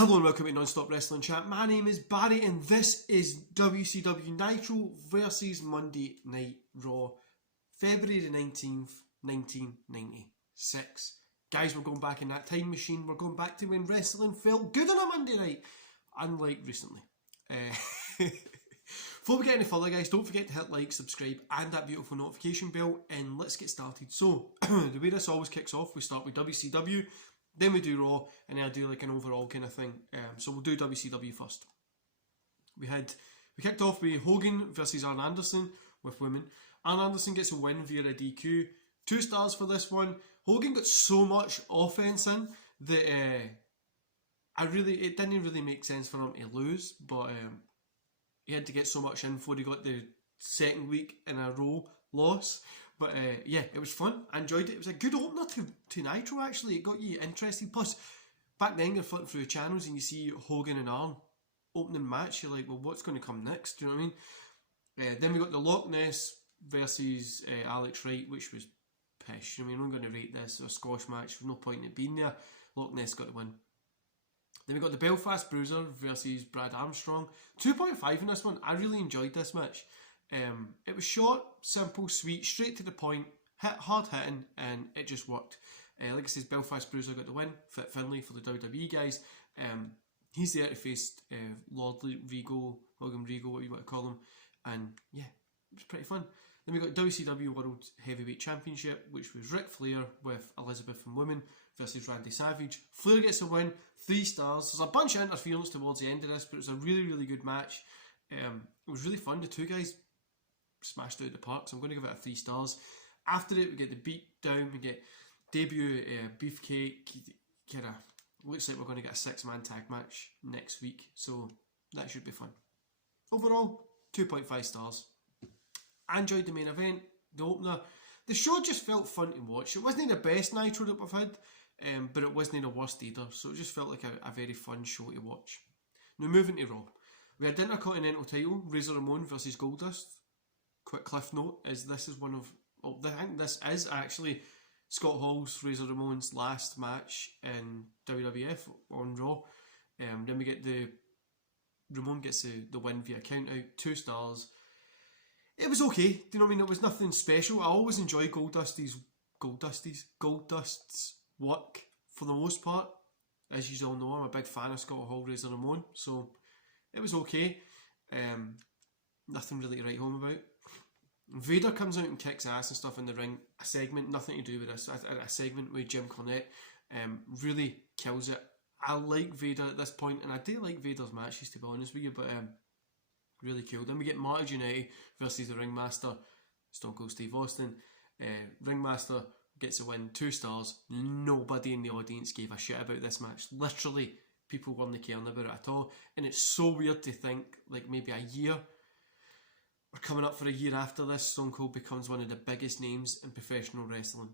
Hello and welcome to Non-Stop Wrestling Chat. My name is Barry and this is WCW Nitro versus Monday Night Raw, February the 19th, 1996. Guys, we're going back in that time machine. We're going back to when wrestling felt good on a Monday night, unlike recently. Before we get any further, guys, don't forget to hit like, subscribe and that beautiful notification bell, and let's get started. So, the way this always kicks off, we start with WCW, then we do Raw, and then I do like an overall kind of thing. So we'll do WCW first. We kicked off with Hogan versus Arn Anderson with women. Arn Anderson gets a win via a DQ. 2 stars for this one. Hogan got so much offense in that it didn't really make sense for him to lose, but he had to get so much in before he got the second week in a row loss. But yeah, it was fun. I enjoyed it. It was a good opener to Nitro, actually. It got you interested. Plus, back then you're flipping through the channels and you see Hogan and Arn opening match. You're like, well, what's going to come next? Do you know what I mean? Then we got the Loch Ness versus Alex Wright, which was pish. I mean, I'm not going to rate this a squash match. No point in it being there. Loch Ness got the win. Then we got the Belfast Bruiser versus Brad Armstrong. 2.5 in this one. I really enjoyed this match. It was short, simple, sweet, straight to the point, hard hitting, and it just worked. Like I said, Belfast Bruiser got the win. Fit Finlay for the WWE guys. He's there to face Lord Regal, William Regal, what you want to call him. And yeah, it was pretty fun. Then we got WCW World Heavyweight Championship, which was Ric Flair with Elizabeth and Women versus Randy Savage. Flair gets a win, 3 stars. There's a bunch of interference towards the end of this, but it was a really, really good match. It was really fun. The two guys smashed out of the park, so I'm going to give it a 3 stars. After it, we get the beat down, we get debut Beefcake. Kinda looks like we're going to get a 6-man tag match next week, so that should be fun. Overall, 2.5 stars. I enjoyed the main event, the opener. The show just felt fun to watch. It wasn't the best Nitro that we've had, but it wasn't the worst either, so it just felt like a very fun show to watch. Now moving to Raw. We had the Intercontinental title, Razor Ramon versus Goldust. Quick cliff note is this is one of, I think this is actually Scott Hall's, Razor Ramon's last match in WWF on Raw. Then we get Ramon gets the win via count out, 2 stars. It was okay, do you know what I mean? It was nothing special. I always enjoy Goldust's work for the most part. As you all know, I'm a big fan of Scott Hall, Razor Ramon, so it was okay. Nothing really to write home about. Vader comes out and kicks ass and stuff in the ring. A segment, nothing to do with this. A segment with Jim Cornette really kills it. I like Vader at this point, and I do like Vader's matches, to be honest with you, but really cool. Then we get Marty Jannetty versus the Ringmaster, Stone Cold Steve Austin. Ringmaster gets a win, 2 stars. Nobody in the audience gave a shit about this match. Literally, people weren't caring about it at all. And it's so weird to think, like maybe a year, we're coming up for a year after this, Stone Cold becomes one of the biggest names in professional wrestling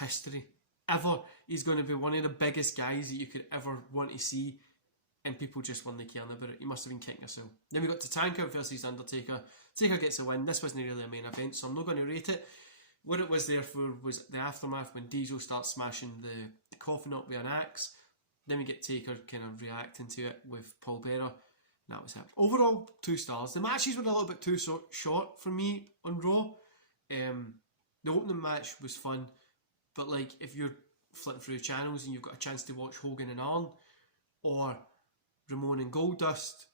history. Ever. He's going to be one of the biggest guys that you could ever want to see, and people just weren't caring about it. He must have been kicking yourself. Then we got Tatanka versus Undertaker. Taker gets a win. This wasn't really a main event, so I'm not going to rate it. What it was there for was the aftermath when Diesel starts smashing the coffin up with an axe. Then we get Taker kind of reacting to it with Paul Bearer. That was it. Overall, 2 stars. The matches were a little bit too short for me on Raw. The opening match was fun, but like if you're flipping through the channels and you've got a chance to watch Hogan and Arn or Ramon and Goldust,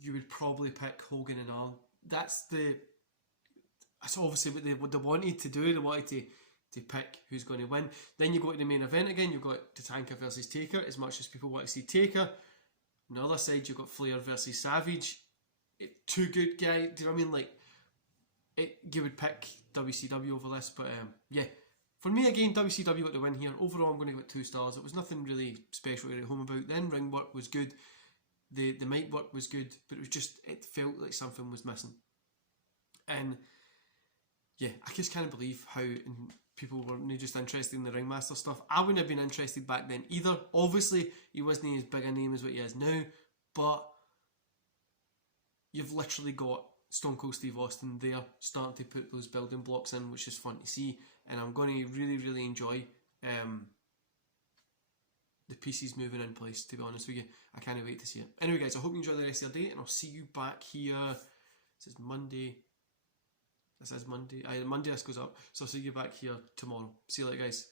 you would probably pick Hogan and Arn. That's obviously what they wanted to do. They wanted to pick who's going to win. Then you go to the main event again. You've got Tatanka versus Taker. As much as people want to see Taker, on the other side, you've got Flair versus Savage. 2 good guys. Do you know what I mean? Like, you would pick WCW over this. But yeah, for me again, WCW got the win here. Overall, I'm going to give it 2 stars. It was nothing really special to write home about. The in-ring work was good. The mic work was good. But it felt like something was missing. And yeah, I just can't believe how people weren't just interested in the Ringmaster stuff. I wouldn't have been interested back then either. Obviously, he wasn't as big a name as what he is now, but you've literally got Stone Cold Steve Austin there starting to put those building blocks in, which is fun to see, and I'm going to really, really enjoy the pieces moving in place, to be honest with you. I can't wait to see it. Anyway, guys, I hope you enjoy the rest of your day, and I'll see you back here. This is Monday. This is Monday. Monday this goes up, so I'll see you back here tomorrow. See you later, guys.